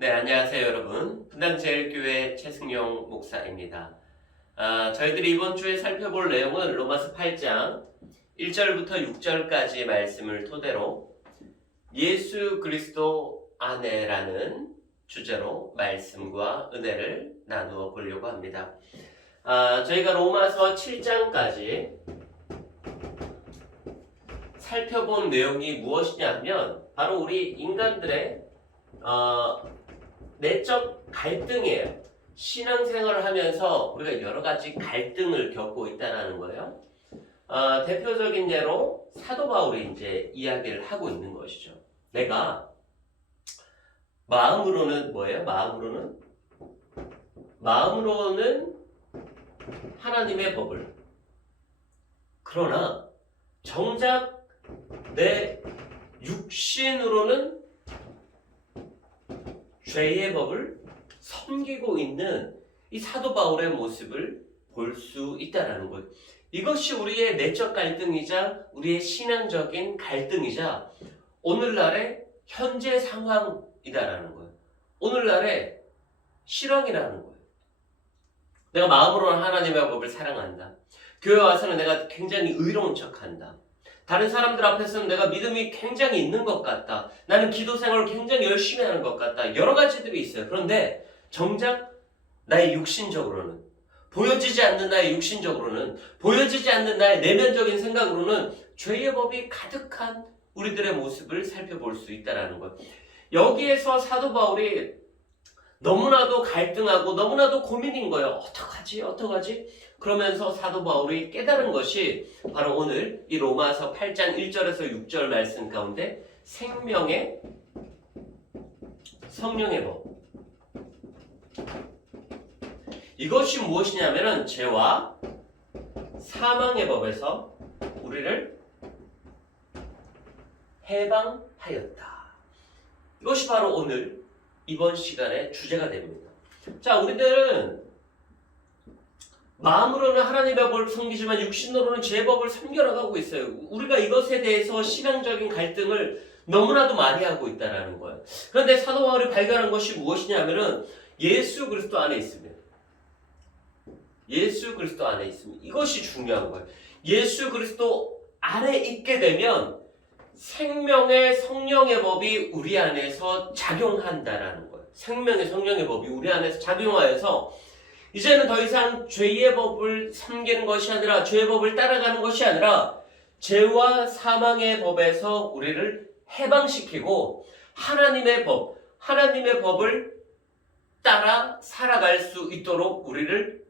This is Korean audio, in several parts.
네, 안녕하세요, 여러분. 분당제일교회 최승용 목사입니다. 저희들이 이번 주에 살펴볼 내용은 로마서 8장 1절부터 6절까지 말씀을 토대로 예수 그리스도 안에라는 주제로 말씀과 은혜를 나누어 보려고 합니다. 저희가 로마서 7장까지 살펴본 내용이 무엇이냐면 바로 우리 인간들의 내적 갈등이에요. 신앙생활을 하면서 우리가 여러 가지 갈등을 겪고 있다는 거예요. 대표적인 예로 사도 바울이 이제 이야기를 하고 있는 것이죠. 내가 마음으로는 뭐예요? 마음으로는 하나님의 법을, 그러나 정작 내 육신으로는 죄의 법을 섬기고 있는 이 사도 바울의 모습을 볼 수 있다는 거예요. 이것이 우리의 내적 갈등이자 우리의 신앙적인 갈등이자 오늘날의 현재 상황이다라는 거예요. 오늘날의 실황이라는 거예요. 내가 마음으로는 하나님의 법을 사랑한다. 교회 와서는 내가 굉장히 의로운 척한다. 다른 사람들 앞에서는 내가 믿음이 굉장히 있는 것 같다. 나는 기도 생활을 굉장히 열심히 하는 것 같다. 여러 가지들이 있어요. 그런데 정작 나의 육신적으로는, 보여지지 않는 나의 육신적으로는, 보여지지 않는 나의 내면적인 생각으로는 죄의 법이 가득한 우리들의 모습을 살펴볼 수 있다는 거예요. 여기에서 사도 바울이 너무나도 갈등하고 너무나도 고민인 거예요. 어떡하지? 그러면서 사도 바울이 깨달은 것이 바로 오늘 이 로마서 8장 1절에서 6절 말씀 가운데 생명의 성령의 법. 이것이 무엇이냐면은 죄와 사망의 법에서 우리를 해방하였다. 이것이 바로 오늘 이번 시간의 주제가 됩니다. 자, 우리들은 마음으로는 하나님의 법을 섬기지만 육신으로는 죄의 법을 섬겨나가고 있어요. 우리가 이것에 대해서 신앙적인 갈등을 너무나도 많이 하고 있다는 거예요. 그런데 사도 바울이 발견한 것이 무엇이냐면은 예수 그리스도 안에 있습니다. 예수 그리스도 안에 있습니다. 이것이 중요한 거예요. 예수 그리스도 안에 있게 되면 생명의 성령의 법이 우리 안에서 작용한다라는 거예요. 생명의 성령의 법이 우리 안에서 작용하여서 이제는 더 이상 죄의 법을 섬기는 것이 아니라 죄의 법을 따라가는 것이 아니라 죄와 사망의 법에서 우리를 해방시키고 하나님의 법을 따라 살아갈 수 있도록 우리를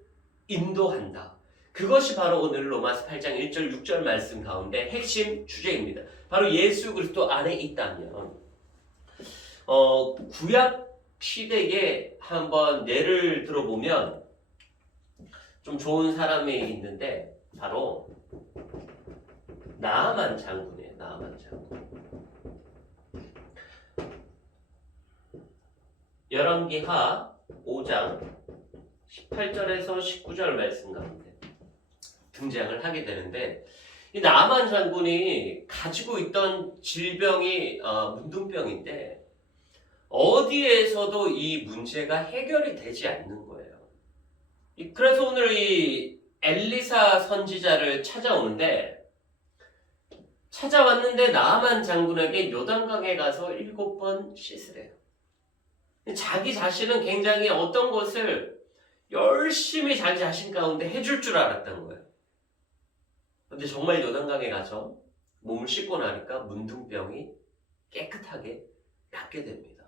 인도한다. 그것이 바로 오늘 로마서 8장 1절 6절 말씀 가운데 핵심 주제입니다. 바로 예수 그리스도 안에 있다면 구약 시대에 한번 예를 들어보면 좀 좋은 사람이 있는데 바로 나아만 장군이에요. 나아만 장군. 열왕기하 5장 18절에서 19절 말씀 가운데 등장을 하게 되는데 이 나아만 장군이 가지고 있던 질병이 문둥병인데 어디에서도 이 문제가 해결이 되지 않는 거예요. 그래서 오늘 이 엘리사 선지자를 찾아왔는데 나아만 장군에게 요단강에 가서 7번 씻으래요. 자기 자신은 굉장히 어떤 것을 열심히 자기 자신 가운데 해줄 줄 알았던 거예요. 근데 정말 요단강에 가서 몸을 씻고 나니까 문둥병이 깨끗하게 낫게 됩니다.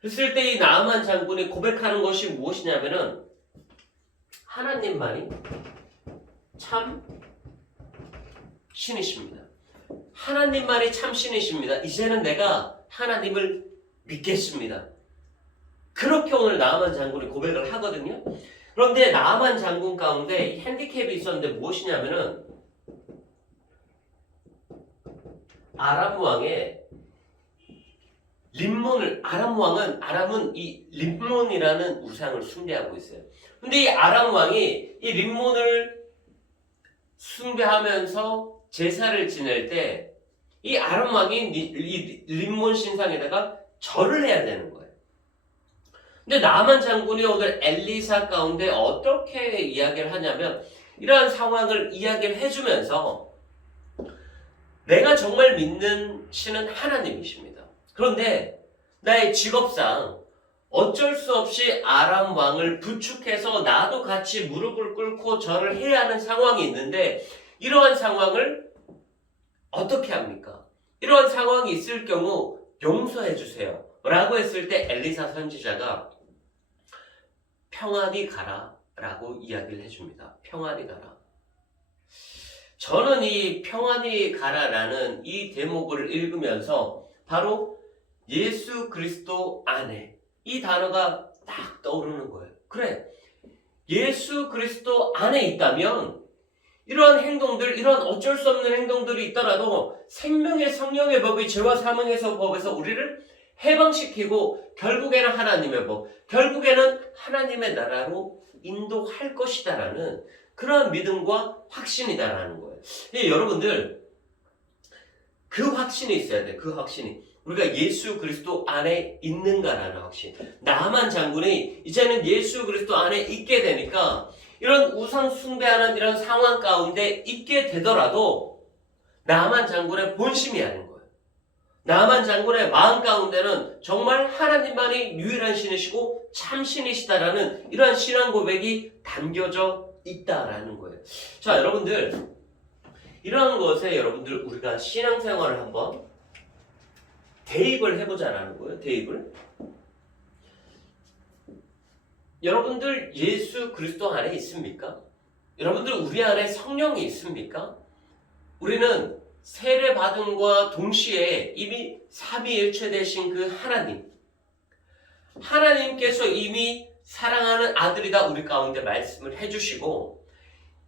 그랬을 때 이 나아만 장군이 고백하는 것이 무엇이냐면은 하나님만이 참 신이십니다. 하나님만이 참 신이십니다. 이제는 내가 하나님을 믿겠습니다. 그렇게 오늘 나아만 장군이 고백을 하거든요. 그런데 나아만 장군 가운데 핸디캡이 있었는데 무엇이냐면은 아람 왕의 아람은 이 림몬이라는 우상을 숭배하고 있어요. 근데 이 아람 왕이 이 림몬을 숭배하면서 제사를 지낼 때 이 아람 왕이 이 림몬 신상에다가 절을 해야 되는 거예요. 근데 나만 장군이 오늘 엘리사 가운데 어떻게 이야기를 하냐면 이러한 상황을 이야기를 해주면서 내가 정말 믿는 신은 하나님이십니다. 그런데 나의 직업상 어쩔 수 없이 아람 왕을 부축해서 나도 같이 무릎을 꿇고 절을 해야 하는 상황이 있는데 이러한 상황을 어떻게 합니까? 이러한 상황이 있을 경우 용서해 주세요 라고 했을 때 엘리사 선지자가 평안히 가라 라고 이야기를 해줍니다. 평안히 가라. 저는 이 평안히 가라라는 이 대목을 읽으면서 바로 예수 그리스도 안에 이 단어가 딱 떠오르는 거예요. 그래, 예수 그리스도 안에 있다면 이러한 행동들, 이러한 어쩔 수 없는 행동들이 있더라도 생명의 성령의 법이 죄와 사망에서 법에서 우리를 해방시키고 결국에는 하나님의 법, 결국에는 하나님의 나라로 인도할 것이다라는 그러한 믿음과 확신이다라는 거예요. 여러분들 그 확신이 있어야 돼. 그 확신이. 우리가 예수 그리스도 안에 있는가라는 확신. 나만 장군이 이제는 예수 그리스도 안에 있게 되니까 이런 우상 숭배하는 이런 상황 가운데 있게 되더라도 나만 장군의 본심이 아닌 거예요. 나만 장군의 마음 가운데는 정말 하나님만이 유일한 신이시고 참신이시다라는 이러한 신앙 고백이 담겨져 있다라는 거예요. 자, 여러분들 이러한 것에 여러분들 우리가 신앙생활을 한번 대입을 해보자라는 거예요. 대입을. 여러분들 예수 그리스도 안에 있습니까? 여러분들 우리 안에 성령이 있습니까? 우리는 세례받음과 동시에 이미 삼위일체 되신 그 하나님께서 이미 사랑하는 아들이다 우리 가운데 말씀을 해주시고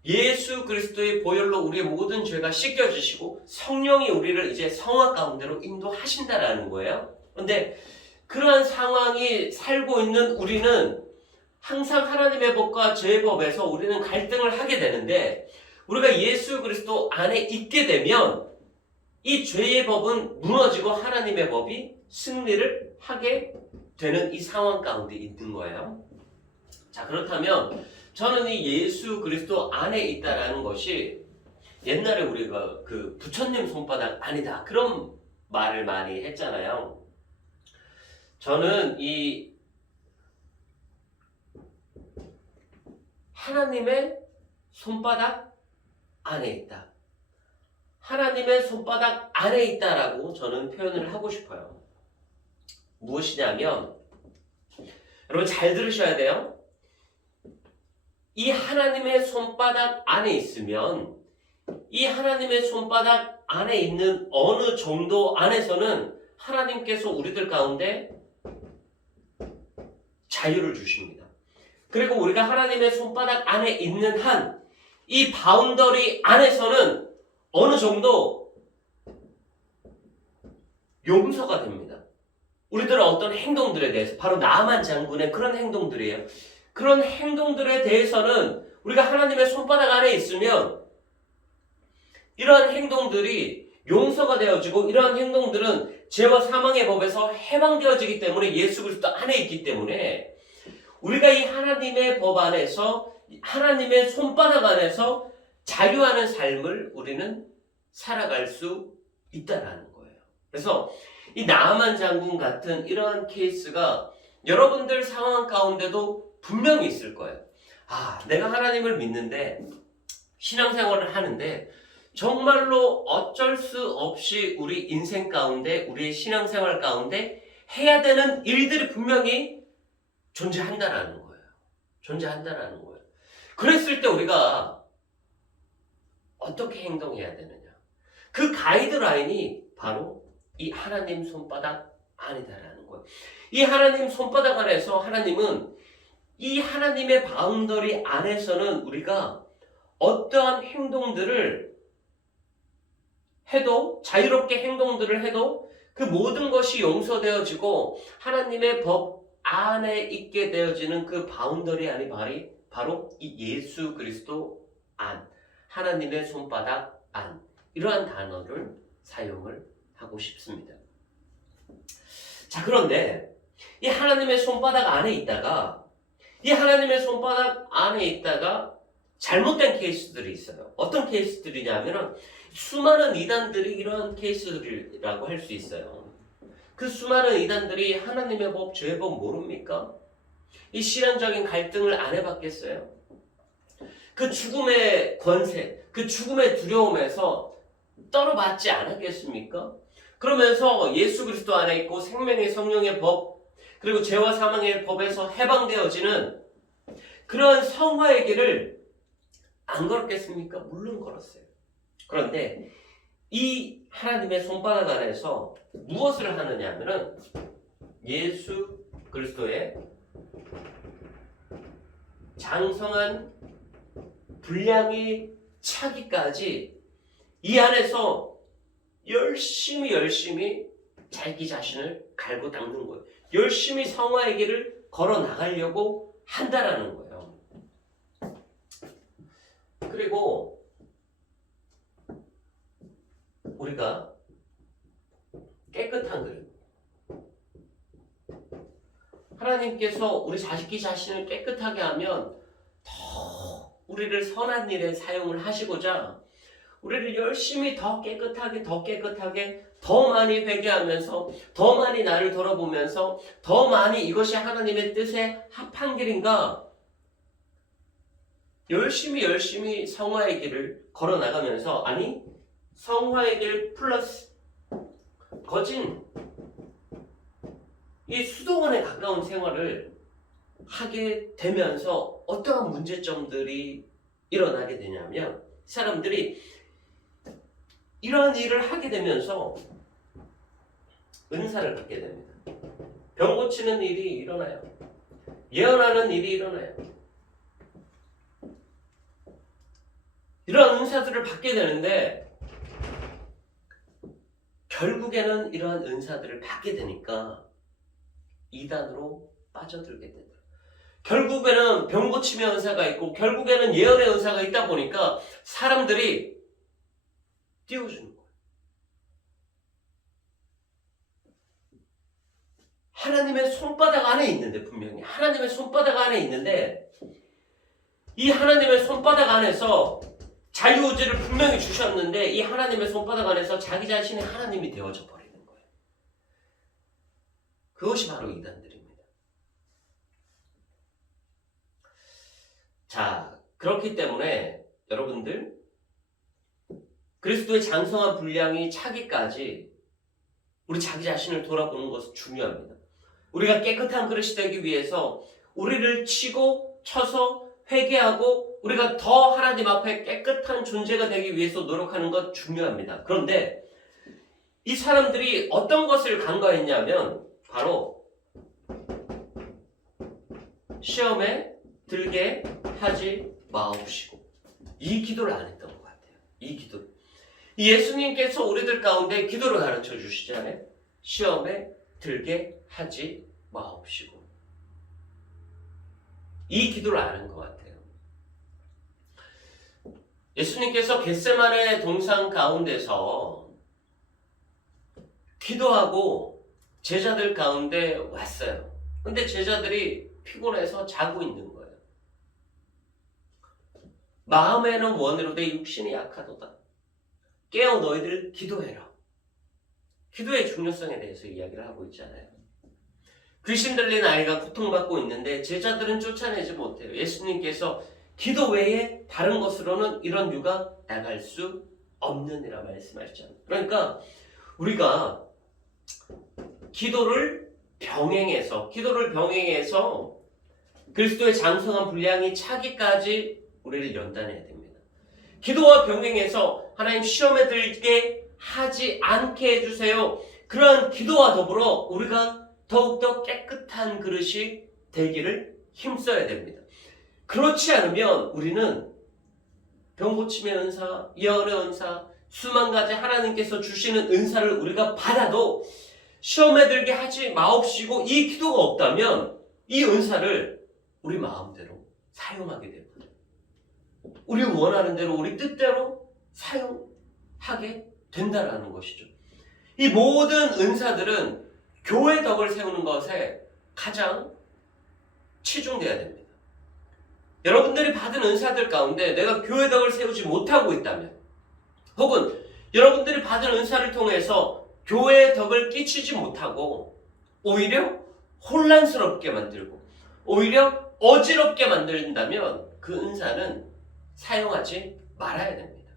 예수 그리스도의 보혈로 우리의 모든 죄가 씻겨지시고 성령이 우리를 이제 성화 가운데로 인도하신다라는 거예요. 그런데 그러한 상황이 살고 있는 우리는 항상 하나님의 법과 죄의 법에서 우리는 갈등을 하게 되는데 우리가 예수 그리스도 안에 있게 되면 이 죄의 법은 무너지고 하나님의 법이 승리를 하게 되는 이 상황 가운데 있는 거예요. 자, 그렇다면 저는 이 예수 그리스도 안에 있다라는 것이 옛날에 우리가 그 부처님 손바닥 아니다 그런 말을 많이 했잖아요. 저는 이 하나님의 손바닥 안에 있다. 하나님의 손바닥 안에 있다라고 저는 표현을 하고 싶어요. 무엇이냐면 여러분 잘 들으셔야 돼요. 이 하나님의 손바닥 안에 있으면 이 하나님의 손바닥 안에 있는 어느 정도 안에서는 하나님께서 우리들 가운데 자유를 주십니다. 그리고 우리가 하나님의 손바닥 안에 있는 한 이 바운더리 안에서는 어느 정도 용서가 됩니다. 우리들은 어떤 행동들에 대해서 바로 나만 장군의 그런 행동들이에요. 그런 행동들에 대해서는 우리가 하나님의 손바닥 안에 있으면 이러한 행동들이 용서가 되어지고 이러한 행동들은 죄와 사망의 법에서 해방되어지기 때문에 예수 그리스도 안에 있기 때문에 우리가 이 하나님의 법 안에서 하나님의 손바닥 안에서 자유하는 삶을 우리는 살아갈 수 있다라는 거예요. 그래서 이 나아만 장군 같은 이러한 케이스가 여러분들 상황 가운데도 분명히 있을 거예요. 아, 내가 하나님을 믿는데 신앙생활을 하는데 정말로 어쩔 수 없이 우리 인생 가운데 우리의 신앙생활 가운데 해야 되는 일들이 분명히 존재한다라는 거예요. 존재한다라는 거예요. 그랬을 때 우리가 어떻게 행동해야 되느냐. 그 가이드라인이 바로 이 하나님 손바닥 안이다라는 거예요. 이 하나님 손바닥 안에서 하나님은 이 하나님의 바운더리 안에서는 우리가 어떠한 행동들을 해도 자유롭게 행동들을 해도 그 모든 것이 용서되어지고 하나님의 법 안에 있게 되어지는 그 바운더리 안이 바로 이 예수 그리스도 안, 하나님의 손바닥 안, 이러한 단어를 사용을 하고 싶습니다. 자, 그런데 이 하나님의 손바닥 안에 있다가 잘못된 케이스들이 있어요. 어떤 케이스들이냐면은 수많은 이단들이 이런 케이스들이라고 할 수 있어요. 그 수많은 이단들이 하나님의 법, 죄의 법 모릅니까? 이 신앙적인 갈등을 안 해봤겠어요? 그 죽음의 권세, 그 죽음의 두려움에서 떨어맞지 않았겠습니까? 그러면서 예수 그리스도 안에 있고 생명의 성령의 법, 그리고 죄와 사망의 법에서 해방되어지는 그런 성화의 길을 안 걸었겠습니까? 물론 걸었어요. 그런데 이 하나님의 손바닥 안에서 무엇을 하느냐 하면은 예수 그리스도의 장성한 분량이 차기까지 이 안에서 열심히 자기 자신을 갈고 닦는 거예요. 열심히 성화의 길을 걸어 나가려고 한다라는 거예요. 그리고 우리가 깨끗한 그릇, 하나님께서 우리 자기 자신을 깨끗하게 하면 더 우리를 선한 일에 사용을 하시고자 우리를 열심히 더 깨끗하게 더 많이 회개하면서 더 많이 나를 돌아보면서 더 많이 이것이 하나님의 뜻에 합한 길인가 열심히 성화의 길을 걸어 나가면서 성화의 길 플러스 거진 이 수도원에 가까운 생활을 하게 되면서 어떠한 문제점들이 일어나게 되냐면 사람들이 이런 일을 하게 되면서 은사를 받게 됩니다. 병 고치는 일이 일어나요. 예언하는 일이 일어나요. 이러한 은사들을 받게 되는데 결국에는 이러한 은사들을 받게 되니까 이단으로 빠져들게 되더라고요. 결국에는 병 고침의 은사가 있고 결국에는 예언의 은사가 있다 보니까 사람들이 띄워주는 거예요. 하나님의 손바닥 안에 있는데 분명히 하나님의 손바닥 안에 있는데 이 하나님의 손바닥 안에서 자유의지를 분명히 주셨는데 이 하나님의 손바닥 안에서 자기 자신이 하나님이 되어져 버리는 거예요. 그것이 바로 이단들입니다. 자, 그렇기 때문에 여러분들 그리스도의 장성한 분량이 차기까지 우리 자기 자신을 돌아보는 것은 중요합니다. 우리가 깨끗한 그릇이 되기 위해서 우리를 치고 쳐서 회개하고 우리가 더 하나님 앞에 깨끗한 존재가 되기 위해서 노력하는 것 중요합니다. 그런데 이 사람들이 어떤 것을 간과했냐면 바로 시험에 들게 하지 마옵시고 이 기도를 안 했던 것 같아요. 이 기도. 예수님께서 우리들 가운데 기도를 가르쳐 주시잖아요. 시험에 들게 하지 마옵시고 이 기도를 안 한 것 같아요. 예수님께서 겟세마네 동산 가운데서 기도하고 제자들 가운데 왔어요. 근데 제자들이 피곤해서 자고 있는 거예요. 마음에는 원으로되 육신이 약하도다. 깨어 너희들 기도해라. 기도의 중요성에 대해서 이야기를 하고 있잖아요. 귀신 들린 아이가 고통받고 있는데 제자들은 쫓아내지 못해요. 예수님께서 기도 외에 다른 것으로는 이런 유가 나갈 수 없느니라 말씀하셨잖아요. 그러니까 우리가 기도를 병행해서 그리스도의 장성한 분량이 차기까지 우리를 연단해야 됩니다. 기도와 병행해서 하나님 시험에 들게 하지 않게 해주세요. 그러한 기도와 더불어 우리가 더욱더 깨끗한 그릇이 되기를 힘써야 됩니다. 그렇지 않으면 우리는 병 고침의 은사, 예언의 은사, 수만 가지 하나님께서 주시는 은사를 우리가 받아도 시험에 들게 하지 마옵시고 이 기도가 없다면 이 은사를 우리 마음대로 사용하게 됩니다. 우리 원하는 대로 우리 뜻대로 사용하게 된다라는 것이죠. 이 모든 은사들은 교회 덕을 세우는 것에 가장 치중돼야 됩니다. 여러분들이 받은 은사들 가운데 내가 교회 덕을 세우지 못하고 있다면, 혹은 여러분들이 받은 은사를 통해서 교회의 덕을 끼치지 못하고 오히려 혼란스럽게 만들고 오히려 어지럽게 만든다면 그 은사는 사용하지 말아야 됩니다.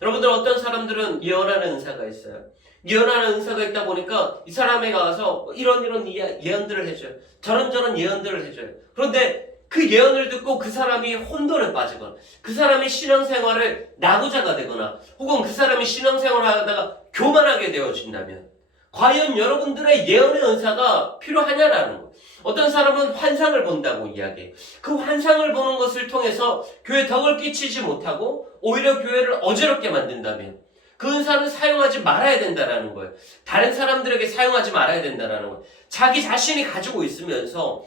여러분들, 어떤 사람들은 예언하는 은사가 있어요. 예언하는 은사가 있다 보니까 이 사람에 가서 이런 예언들을 해줘요. 저런 예언들을 해줘요. 그런데 그 예언을 듣고 그 사람이 혼돈에 빠지거나 그 사람이 신앙생활을 낙오자가 되거나 혹은 그 사람이 신앙생활을 하다가 교만하게 되어진다면 과연 여러분들의 예언의 은사가 필요하냐라는 거예요. 어떤 사람은 환상을 본다고 이야기해요. 그 환상을 보는 것을 통해서 교회에 덕을 끼치지 못하고 오히려 교회를 어지럽게 만든다면 그 은사는 사용하지 말아야 된다라는 거예요. 다른 사람들에게 사용하지 말아야 된다라는 거예요. 자기 자신이 가지고 있으면서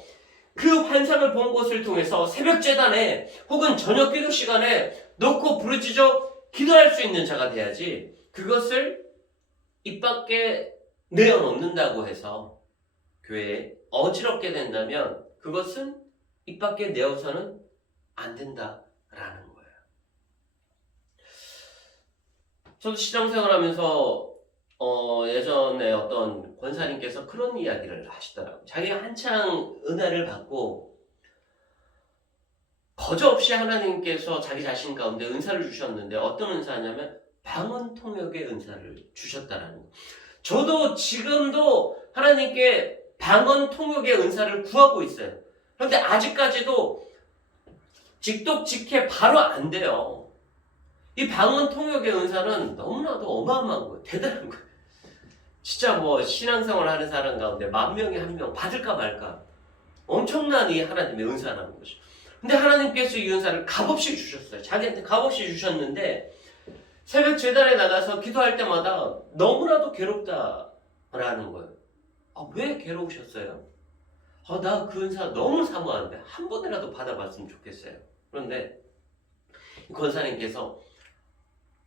그 환상을 본 것을 통해서 새벽 제단에 혹은 저녁 기도 시간에 놓고 부르짖어 기도할 수 있는 자가 돼야지, 그것을 입 밖에 내어놓는다고 해서 교회에 어지럽게 된다면 그것은 입 밖에 내어서는 안 된다라는 거예요. 저도 신앙생활하면서 예전에 어떤 권사님께서 그런 이야기를 하시더라고요. 자기가 한창 은혜를 받고 거저없이 하나님께서 자기 자신 가운데 은사를 주셨는데 어떤 은사냐면 방언 통역의 은사를 주셨다라는 거예요. 저도 지금도 하나님께 방언 통역의 은사를 구하고 있어요. 그런데 아직까지도 직독직해 바로 안 돼요. 이 방언 통역의 은사는 너무나도 어마어마한 거예요. 대단한 거예요. 진짜 뭐 신앙생활 하는 사람 가운데 10,000명에 1명 받을까 말까 엄청난 이 하나님의 은사라는 거죠. 근데 하나님께서 이 은사를 값없이 주셨어요. 자기한테 값없이 주셨는데 새벽 제단에 나가서 기도할 때마다 너무나도 괴롭다라는 거예요. 왜 괴로우셨어요? 나 그 은사 너무 사모하는데 한 번이라도 받아봤으면 좋겠어요. 그런데 권사님께서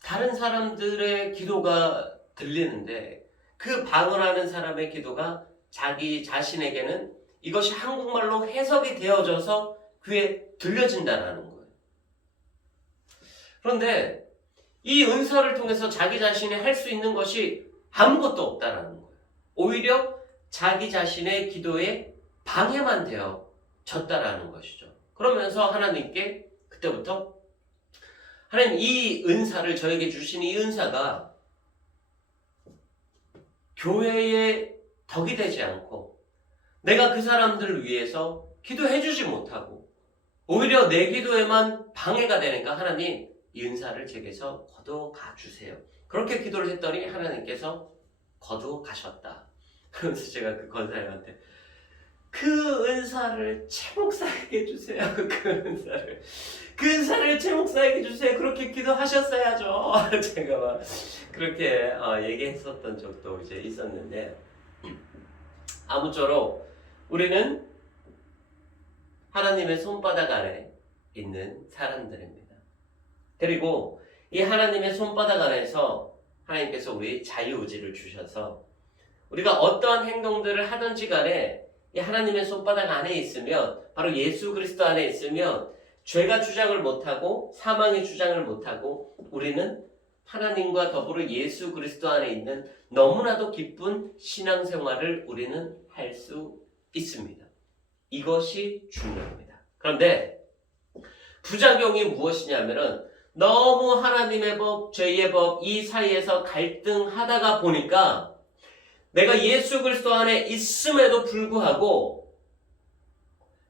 다른 사람들의 기도가 들리는데 그 방언하는 사람의 기도가 자기 자신에게는 이것이 한국말로 해석이 되어져서 귀에 들려진다는 거예요. 그런데 이 은사를 통해서 자기 자신이 할 수 있는 것이 아무것도 없다는 거예요. 오히려 자기 자신의 기도에 방해만 되어졌다라는 것이죠. 그러면서 하나님께 그때부터 하나님, 이 은사를 저에게 주신 이 은사가 교회의 덕이 되지 않고 내가 그 사람들을 위해서 기도해 주지 못하고 오히려 내 기도에만 방해가 되니까 하나님, 이 은사를 제게서 거둬가 주세요. 그렇게 기도를 했더니 하나님께서 거둬가셨다. 그러면서 제가 그 권사님한테 그 은사를 최 목사에게 주세요. 그 은사를 최 목사에게 주세요. 그렇게 기도하셨어야죠. 제가 막 그렇게 얘기했었던 적도 이제 있었는데, 아무쪼록 우리는 하나님의 손바닥 아래 있는 사람들입니다. 그리고 이 하나님의 손바닥 안에서 하나님께서 우리 자유의지를 주셔서 우리가 어떠한 행동들을 하든지 간에 이 하나님의 손바닥 안에 있으면, 바로 예수 그리스도 안에 있으면 죄가 주장을 못하고 사망이 주장을 못하고 우리는 하나님과 더불어 예수 그리스도 안에 있는 너무나도 기쁜 신앙생활을 우리는 할 수 있습니다. 이것이 중요합니다. 그런데 부작용이 무엇이냐면은 너무 하나님의 법, 죄의 법 이 사이에서 갈등하다가 보니까 내가 예수 그리스도 안에 있음에도 불구하고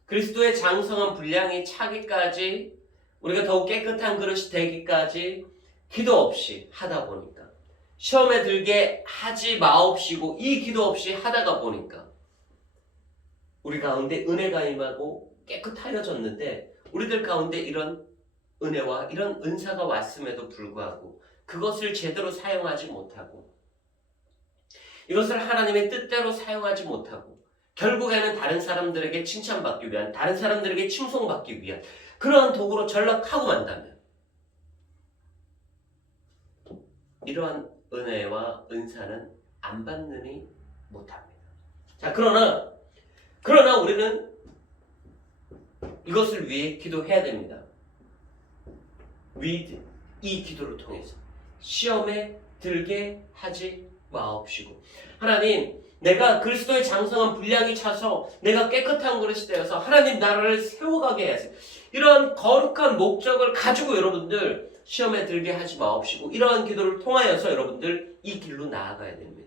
그리스도의 장성한 분량이 차기까지, 우리가 더욱 깨끗한 그릇이 되기까지 기도 없이 하다 보니까, 시험에 들게 하지 마옵시고 이 기도 없이 하다가 보니까 우리 가운데 은혜가 임하고 깨끗하여졌는데 우리들 가운데 이런 은혜와 이런 은사가 왔음에도 불구하고 그것을 제대로 사용하지 못하고 이것을 하나님의 뜻대로 사용하지 못하고 결국에는 다른 사람들에게 칭찬받기 위한, 다른 사람들에게 칭송받기 위한 그러한 도구로 전락하고 만다면 이러한 은혜와 은사는 안 받느니 못합니다. 자, 그러나 그러나 우리는 이것을 위해 기도해야 됩니다. 이 기도를 통해서 시험에 들게 하지 마옵시고, 하나님, 내가 그리스도의 장성한 분량이 차서 내가 깨끗한 그릇이 되어서 하나님 나라를 세워가게 하세요. 이러한 거룩한 목적을 가지고 여러분들 시험에 들게 하지 마옵시고, 이러한 기도를 통하여서 여러분들 이 길로 나아가야 됩니다.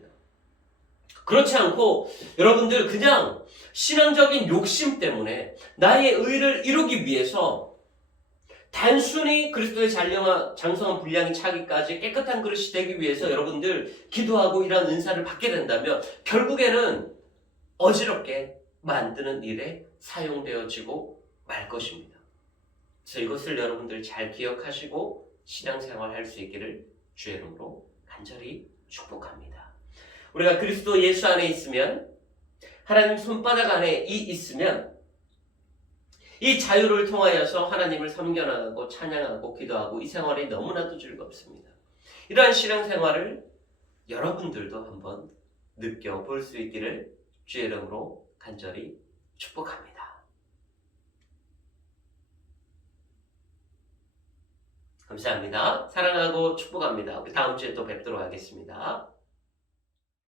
그렇지 않고 여러분들 그냥 신앙적인 욕심 때문에 나의 의를 이루기 위해서 단순히 그리스도의 장성한 분량이 차기까지 깨끗한 그릇이 되기 위해서 여러분들 기도하고 이런 은사를 받게 된다면 결국에는 어지럽게 만드는 일에 사용되어지고 말 것입니다. 그래서 이것을 여러분들 잘 기억하시고 신앙생활 할 수 있기를 주의 이름으로 간절히 축복합니다. 우리가 그리스도 예수 안에 있으면, 하나님 손바닥 안에 있으면 이 자유를 통하여서 하나님을 섬겨나가고 찬양하고 기도하고 이 생활이 너무나도 즐겁습니다. 이러한 신앙생활을 여러분들도 한번 느껴볼 수 있기를 주의 이름으로 간절히 축복합니다. 감사합니다. 사랑하고 축복합니다. 우리 다음 주에 또 뵙도록 하겠습니다.